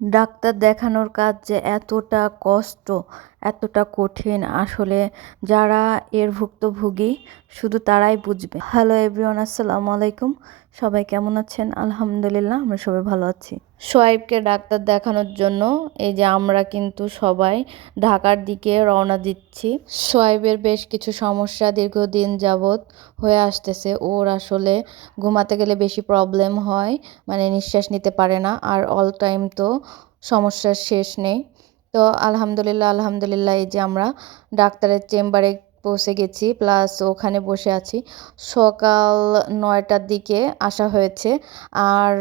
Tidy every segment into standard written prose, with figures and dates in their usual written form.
Doctor দেখানোর কাজ যে এতটা কষ্ট, এতটা কঠিন আসলে যারা এর ভুক্তভোগী শুধু তারাই বুঝবে। হ্যালো এভরিওয়ান, আসসালামু আলাইকুম। সবাই কেমন আছেন? আলহামদুলিল্লাহ, আমরা সবাই ভালো আছি। সোয়াইবকে ডাক্তার দেখানোর জন্য এই যে আমরা কিন্তু সবাই ঢাকার দিকে রওনা দিচ্ছি। সোয়াইবের বেশ কিছু সমস্যা দীর্ঘদিন যাবৎ হয়ে আসতেছে। ওর আসলে ঘুমাতে গেলে বেশি প্রবলেম হয়, মানে নিঃশ্বাস নিতে পারে না, আর অল টাইম তো সমস্যার শেষ নেই। তো আলহামদুলিল্লাহ এই যে আমরা ডাক্তারের চেম্বারে পৌঁছে গেছি, প্লাস ওখানে বসে আছি। সকাল 9টার দিকে আসা হয়েছে, আর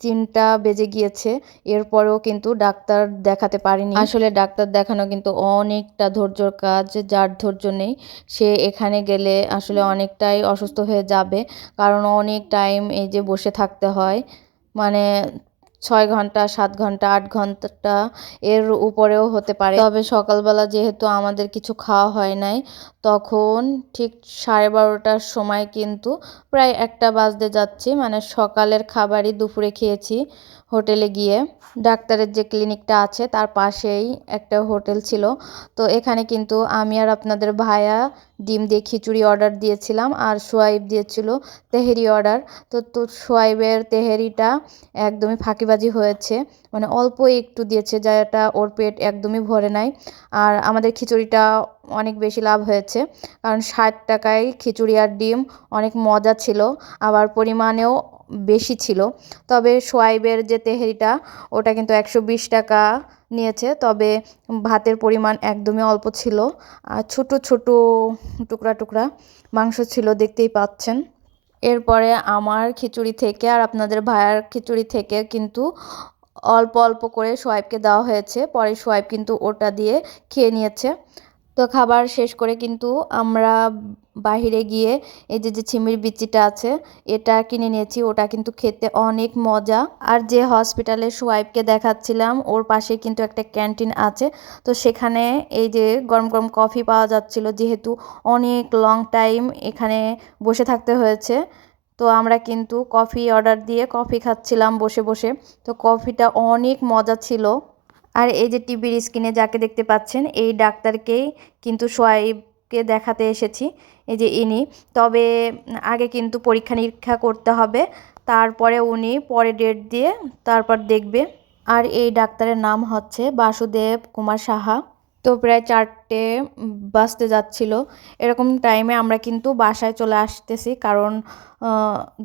3টা বেজে গিয়েছে। এরপরেও কিন্তু ডাক্তার দেখাতে পারিনি। আসলে ডাক্তার দেখানো কিন্তু অনেকটা ধৈর্যর কাজ, যার ধৈর্য নেই সে এখানে গেলে আসলে অনেকটাই অসুস্থ হয়ে যাবে, কারণ অনেক টাইম এই যে বসে থাকতে হয়, মানে 6 ঘন্টা, 7 ঘন্টা, 8 ঘন্টা এর উপরেও হতে পারে। তবে সকালবেলা যেহেতু আমাদের কিছু খাওয়া হয় নাই, তখন ঠিক 12:30টার সময় কিন্তু প্রায় 1টা বাজতে যাচ্ছে, মানে সকালের খাবারই দুপুরে খেয়েছি হোটেলে গিয়ে। ডাক্তারের যে ক্লিনিকটা আছে তার পাশেই একটা হোটেল ছিল। তো এখানে কিন্তু আমি আর আপনাদের ভাইয়া ডিম দিয়ে খিচুড়ি অর্ডার দিয়েছিলাম, আর সোয়াইব দিয়েছিল তেহেরি অর্ডার। তো সোয়াইবের তেহেরিটা একদমই ফাঁকিবাজি হয়েছে, মানে অল্প একটু দিয়েছে, যেটা ওর পেট একদমই ভরে নাই। আর আমাদের খিচুড়িটা অনেক বেশি লাভ হয়েছে, কারণ 60 টাকায় খিচুড়ি আর ডিম অনেক মজা ছিল, আবার পরিমাণেও বেশি ছিল। তবে সোয়াইবের যে তেহেরিটা ওটা কিন্তু 120 টাকা নিয়েছে, তবে ভাতের পরিমাণ একদমই অল্প ছিল, আর ছোট ছোট টুকরা টুকরা মাংস ছিল, দেখতেই পাচ্ছেন। এরপরে আমার খিচুড়ি থেকে আর আপনাদের ভাইয়ার খিচুড়ি থেকে কিন্তু অল্প অল্প করে সোয়াইবকে দেওয়া হয়েছে, পরে সোয়াইব কিন্তু ওটা দিয়ে খেয়ে নিয়েছে। তো খাবার শেষ করে কিন্তু আমরা বাহিরে গিয়ে এই যে ছিমির বিচিটা আছে এটা কিনে নিয়েছি। ওটা কিন্তু খেতে অনেক মজা। আর যে হসপিটালে সোয়াইবকে দেখাচ্ছিলাম ওর পাশে কিন্তু একটা ক্যান্টিন আছে, তো সেখানে এই যে গরম গরম কফি পাওয়া যাচ্ছিল, যেহেতু অনেক লং টাইম এখানে বসে থাকতে হয়েছে। তো আমরা কিন্তু কফি অর্ডার দিয়ে কফি খাচ্ছিলাম বসে বসে। তো কফিটা অনেক মজা ছিল। আর এই যে টিভির স্ক্রিনে যাকে দেখতে পাচ্ছেন এই ডাক্তারকেই কিন্তু সোয়াইবকে দেখাতে এসেছি, এই যে ইনি। তবে আগে কিন্তু পরীক্ষা নিরীক্ষা করতে হবে, তারপরে উনি পরে ডেট দিয়ে তারপর দেখবে। আর এই ডাক্তারের নাম হচ্ছে বাসুদেব কুমার সাহা। তো প্রায় 4টে বাজতে যাচ্ছিল, এরকম টাইমে আমরা কিন্তু বাসায় চলে আসতেছি, কারণ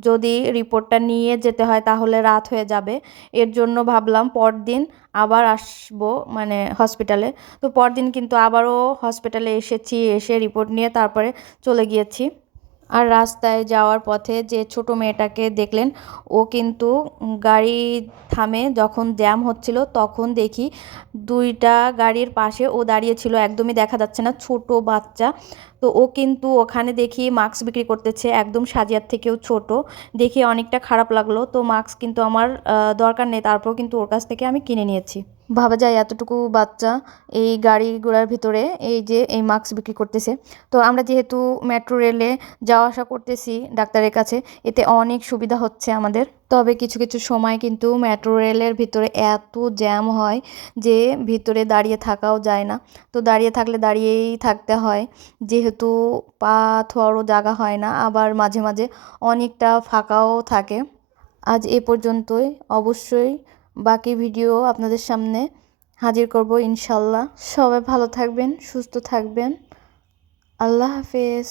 যদি রিপোর্টটা নিয়ে যেতে হয় তাহলে রাত হয়ে যাবে। এর জন্য ভাবলাম পরদিন আবার আসবো, মানে হসপিটালে। তো পরদিন কিন্তু আবারও হসপিটালে এসেছি, এসে রিপোর্ট নিয়ে তারপরে চলে গিয়েছি। আর রাস্তায় যাওয়ার পথে যে ছোট মেয়েটাকে দেখলেন, ও কিন্তু গাড়ি থামে যখন জ্যাম হচ্ছিল, তখন দেখি 2টা গাড়ির পাশে ও দাঁড়িয়ে ছিল, একদমই দেখা যাচ্ছে না, ছোট বাচ্চা। তো ও কিন্তু ওখানে দেখি মাস্ক বিক্রি করতেছে, একদম সাজিয়ার থেকেও ছোট, দেখে অনেকটা খারাপ লাগলো। তো মাস্ক কিন্তু আমার দরকার নেই, তারপর কিন্তু ওর কাছ থেকে আমি কিনে নিয়েছি। ভাবা যায় এতটুকু বাচ্চা এই গাড়ি ঘোড়ার ভিতরে এই যে এই মাস্ক বিক্রি করতেছে। তো আমরা যেহেতু মেট্রো রেলে যাওয়া আসা করতেছি ডাক্তারের কাছে, এতে অনেক সুবিধা হচ্ছে আমাদের। তবে কিছু কিছু সময় কিন্তু মেট্রো রেলের ভিতরে এত জ্যাম হয় যে ভিতরে দাঁড়িয়ে থাকাও যায় না। তো দাঁড়িয়ে থাকলে দাঁড়িয়েই থাকতে হয়, যেহেতু পা থোয়ারও জায়গা হয় না, আবার মাঝে মাঝে অনেকটা ফাঁকাও থাকে। আজ এ পর্যন্তই। অবশ্যই বাকি ভিডিও আপনাদের সামনে হাজির করব ইনশাল্লাহ। সবাই ভালো থাকবেন, সুস্থ থাকবেন। আল্লাহ হাফেজ।